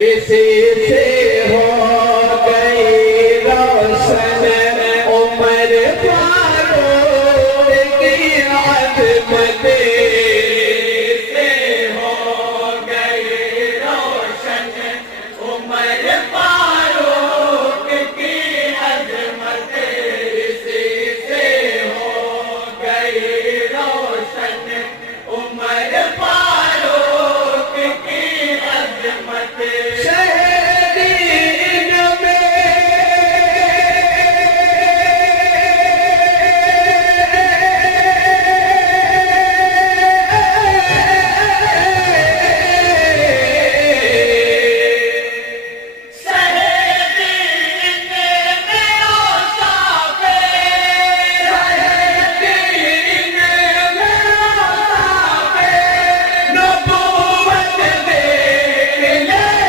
इसी से हो गई रोशन उम्र फारूक की अज़मत से हो गई रोशन उम्र फारूक की अज़मत इसी से हो गई रोशन उम्र फारूक की अज़मत